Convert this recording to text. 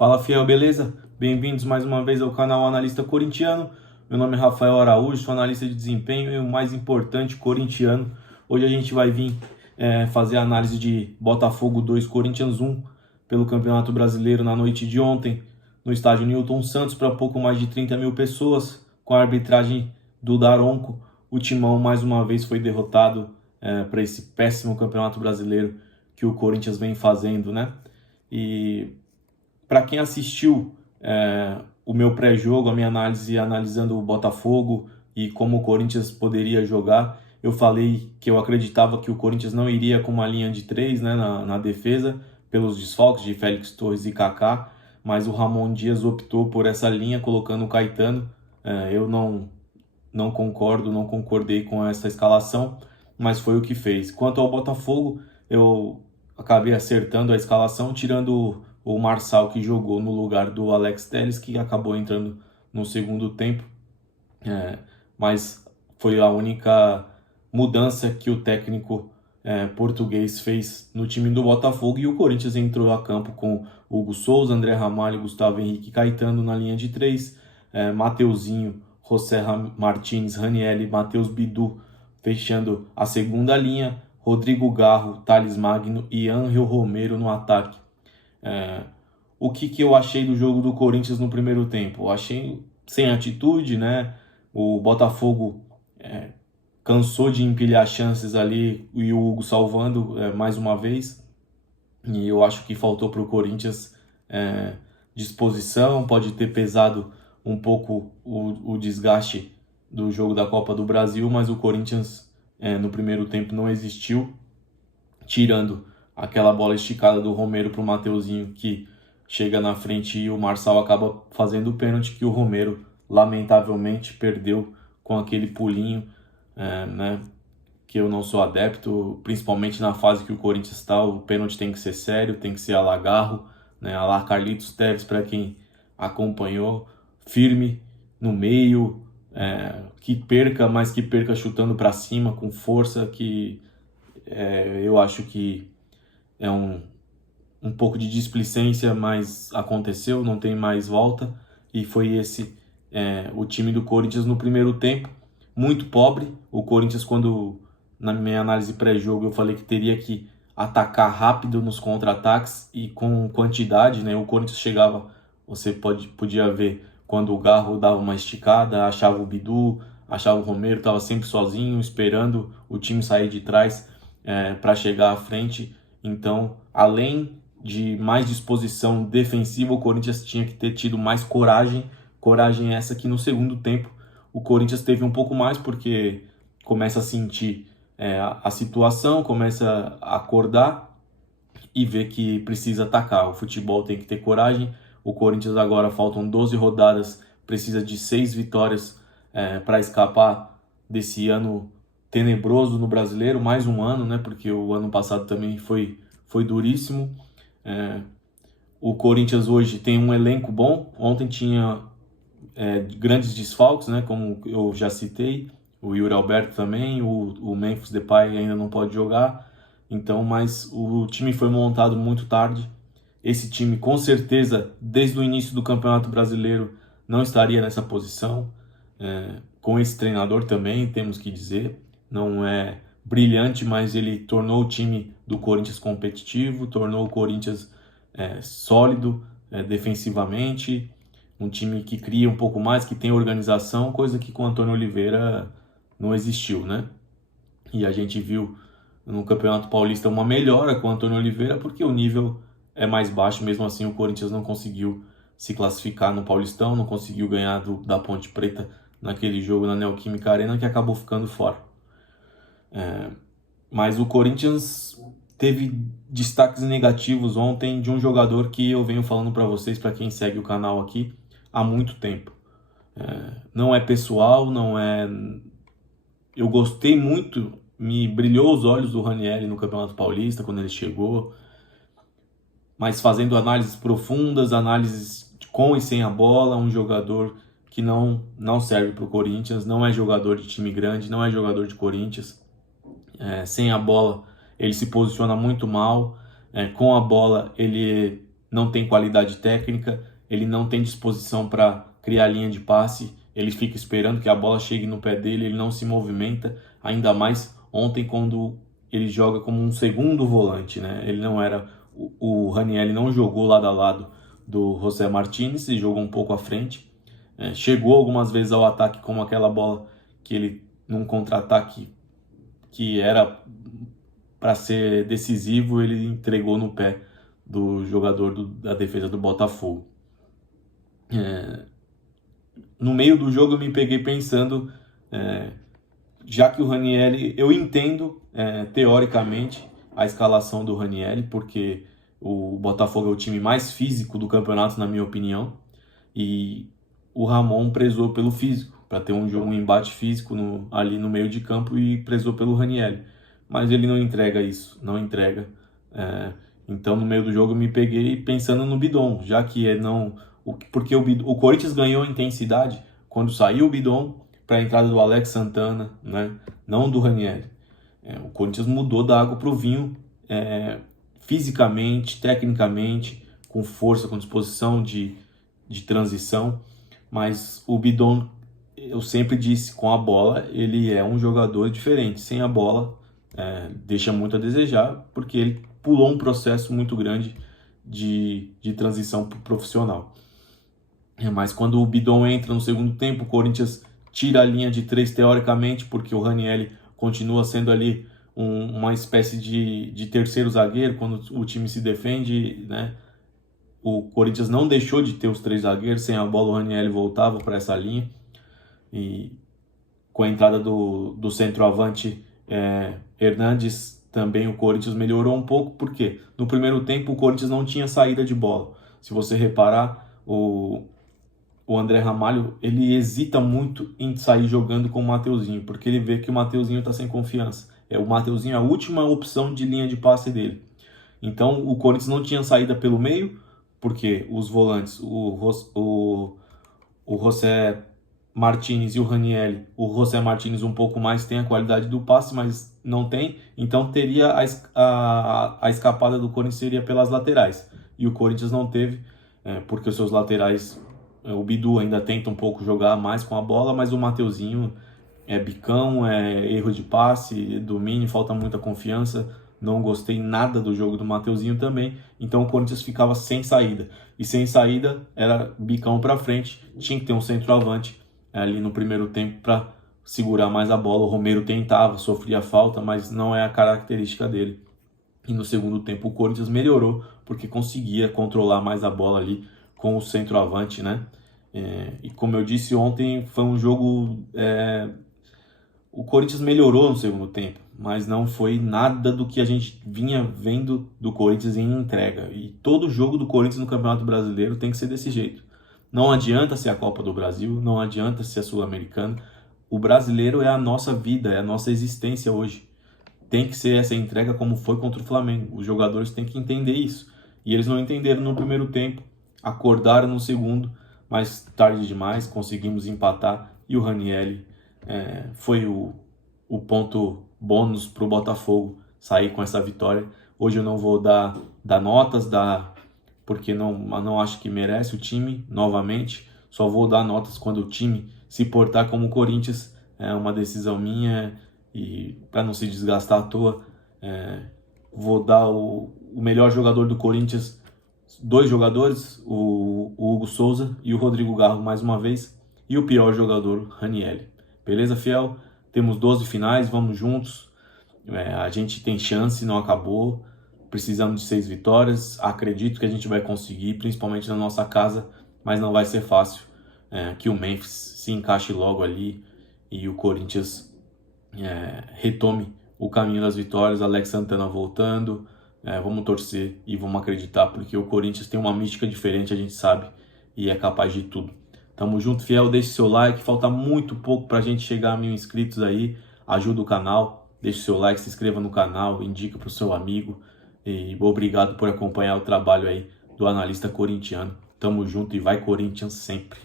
Fala, fiel, beleza? Bem-vindos mais uma vez ao canal Analista Corintiano. Meu nome é Rafael Araújo, sou analista de desempenho e o mais importante, corintiano. Hoje a gente vai vir fazer a análise de Botafogo 2, Corinthians 1 pelo Campeonato Brasileiro na noite de ontem, no estádio Newton Santos, para pouco mais de 30 mil pessoas, com a arbitragem do Daronco. O Timão mais uma vez foi derrotado para esse péssimo Campeonato Brasileiro que o Corinthians vem fazendo, né? E para quem assistiu o meu pré-jogo, a minha análise analisando o Botafogo e como o Corinthians poderia jogar, eu falei que eu acreditava que o Corinthians não iria com uma linha de 3, né, na defesa, pelos desfalques de Félix Torres e Kaká, mas o Ramon Dias optou por essa linha, colocando o Caetano. Eu não concordo, não concordei com essa escalação, mas foi o que fez. Quanto ao Botafogo, eu acabei acertando a escalação, tirando o Marçal, que jogou no lugar do Alex Telles, que acabou entrando no segundo tempo. Mas foi a única mudança que o técnico português fez no time do Botafogo, e o Corinthians entrou a campo com Hugo Souza, André Ramalho, Gustavo Henrique, Caetano na linha de 3, Mateuzinho, José Martins, Ranieri, Matheus Bidu fechando a segunda linha, Rodrigo Garro, Thales Magno e Ángel Romero no ataque. O que eu achei do jogo do Corinthians no primeiro tempo? Eu achei sem atitude, né? O Botafogo cansou de empilhar chances ali, e o Hugo salvando mais uma vez. E eu acho que faltou para o Corinthians disposição, pode ter pesado um pouco o desgaste do jogo da Copa do Brasil, mas o Corinthians no primeiro tempo não existiu, tirando aquela bola esticada do Romero para o Mateuzinho, que chega na frente e o Marçal acaba fazendo o pênalti, que o Romero lamentavelmente perdeu com aquele pulinho, né? Que eu não sou adepto, principalmente na fase que o Corinthians está. O pênalti tem que ser sério, tem que ser a la Garro, né? A la Carlitos Tevez, para quem acompanhou, firme no meio, que perca, mas que perca chutando para cima com força, que eu acho que é um pouco de displicência, mas aconteceu, não tem mais volta, e foi esse o time do Corinthians no primeiro tempo, muito pobre. O Corinthians, quando na minha análise pré-jogo eu falei que teria que atacar rápido nos contra-ataques e com quantidade, né? O Corinthians chegava, você podia ver quando o Garro dava uma esticada, achava o Bidu, achava o Romero, estava sempre sozinho, esperando o time sair de trás para chegar à frente. Então, além de mais disposição defensiva, o Corinthians tinha que ter tido mais coragem essa que no segundo tempo o Corinthians teve um pouco mais, porque começa a sentir a situação, começa a acordar e ver que precisa atacar. O futebol tem que ter coragem. O Corinthians agora faltam 12 rodadas, precisa de 6 vitórias para escapar desse ano tenebroso no Brasileiro, mais um ano, né? Porque o ano passado também foi duríssimo. O Corinthians hoje tem um elenco bom. Ontem tinha grandes desfalques, né? Como eu já citei, o Yuri Alberto também, o Memphis Depay ainda não pode jogar. Então, mas o time foi montado muito tarde. Esse time, com certeza, desde o início do Campeonato Brasileiro, não estaria nessa posição. Com esse treinador também, temos que dizer, não é brilhante, mas ele tornou o time do Corinthians competitivo, tornou o Corinthians sólido defensivamente, um time que cria um pouco mais, que tem organização, coisa que com o Antônio Oliveira não existiu, né? E a gente viu no Campeonato Paulista uma melhora com o Antônio Oliveira, porque o nível é mais baixo. Mesmo assim, o Corinthians não conseguiu se classificar no Paulistão, não conseguiu ganhar da Ponte Preta naquele jogo na Neoquímica Arena, que acabou ficando fora. Mas o Corinthians teve destaques negativos ontem de um jogador que eu venho falando para vocês, para quem segue o canal aqui, há muito tempo. Não é pessoal, não é... Eu gostei muito, me brilhou os olhos do Ranieri no Campeonato Paulista quando ele chegou, mas fazendo análises profundas, análises com e sem a bola, um jogador que não serve para o Corinthians, não é jogador de time grande, não é jogador de Corinthians. Sem a bola ele se posiciona muito mal, com a bola ele não tem qualidade técnica, ele não tem disposição para criar linha de passe, ele fica esperando que a bola chegue no pé dele, ele não se movimenta, ainda mais ontem quando ele joga como um segundo volante, né? Ele não era, o Ranieri não jogou lado a lado do José Martínez e jogou um pouco à frente. Chegou algumas vezes ao ataque, como aquela bola que ele, num contra-ataque que era para ser decisivo, ele entregou no pé do jogador da defesa do Botafogo. No meio do jogo eu me peguei pensando, já que o Ranieri, eu entendo teoricamente a escalação do Ranieri, porque o Botafogo é o time mais físico do campeonato, na minha opinião, e o Ramon prezou pelo físico, para ter um embate físico ali no meio de campo, e prezou pelo Ranieri. Mas ele não entrega isso, não entrega. Então no meio do jogo eu me peguei pensando no Bidon, já que porque o Corinthians ganhou intensidade quando saiu o Bidon para a entrada do Alex Santana, né? Não do Ranieri. O Corinthians mudou da água para o vinho, fisicamente, tecnicamente, com força, com disposição de transição, mas o Bidon, eu sempre disse, com a bola ele é um jogador diferente, sem a bola deixa muito a desejar, porque ele pulou um processo muito grande de transição para o profissional. Mas quando o Bidon entra no segundo tempo, o Corinthians tira a linha de 3 teoricamente, porque o Ranieri continua sendo ali uma espécie de terceiro zagueiro quando o time se defende, né? O Corinthians não deixou de ter os 3 zagueiros, sem a bola o Ranieri voltava para essa linha, e com a entrada do centroavante Hernandes também o Corinthians melhorou um pouco, porque no primeiro tempo o Corinthians não tinha saída de bola. Se você reparar, o André Ramalho, ele hesita muito em sair jogando com o Mateuzinho, porque ele vê que o Mateuzinho está sem confiança. O Mateuzinho é a última opção de linha de passe dele. Então o Corinthians não tinha saída pelo meio, porque os volantes, o José Martínez e o Ranieri, o José Martínez um pouco mais tem a qualidade do passe, mas não tem, então teria a escapada do Corinthians seria pelas laterais, e o Corinthians não teve, porque os seus laterais, o Bidu ainda tenta um pouco jogar mais com a bola, mas o Mateuzinho é bicão, é erro de passe, domínio, falta muita confiança. Não gostei nada do jogo do Mateuzinho também, então o Corinthians ficava sem saída, e sem saída era bicão para frente, tinha que ter um centroavante ali no primeiro tempo para segurar mais a bola. O Romero tentava, sofria falta, mas não é a característica dele. E no segundo tempo o Corinthians melhorou, porque conseguia controlar mais a bola ali com o centroavante, né? E como eu disse ontem, foi um jogo... O Corinthians melhorou no segundo tempo, mas não foi nada do que a gente vinha vendo do Corinthians em entrega. E todo jogo do Corinthians no Campeonato Brasileiro tem que ser desse jeito. Não adianta ser a Copa do Brasil, não adianta ser a Sul-Americana. O brasileiro é a nossa vida, é a nossa existência hoje. Tem que ser essa entrega como foi contra o Flamengo. Os jogadores têm que entender isso. E eles não entenderam no primeiro tempo, acordaram no segundo, mas tarde demais, conseguimos empatar, e o Ranieri foi o ponto bônus para o Botafogo sair com essa vitória. Hoje eu não vou dar notas, porque não acho que merece o time novamente. Só vou dar notas quando o time se portar como o Corinthians. É uma decisão minha, e para não se desgastar à toa, vou dar o melhor jogador do Corinthians, 2 jogadores, o Hugo Souza e o Rodrigo Garro mais uma vez, e o pior jogador, Ranieri. Beleza, fiel? Temos 12 finais, vamos juntos. A gente tem chance, não acabou. Precisamos de 6 vitórias. Acredito que a gente vai conseguir, principalmente na nossa casa, mas não vai ser fácil. Que o Memphis se encaixe logo ali e o Corinthians retome o caminho das vitórias. Alex Santana voltando. Vamos torcer e vamos acreditar, porque o Corinthians tem uma mística diferente, a gente sabe, e é capaz de tudo. Tamo junto, fiel. Deixe seu like. Falta muito pouco pra gente chegar a 1000 inscritos aí. Ajuda o canal. Deixe seu like, se inscreva no canal, indica pro seu amigo. E obrigado por acompanhar o trabalho aí do analista corintiano. Tamo junto e vai Corinthians sempre.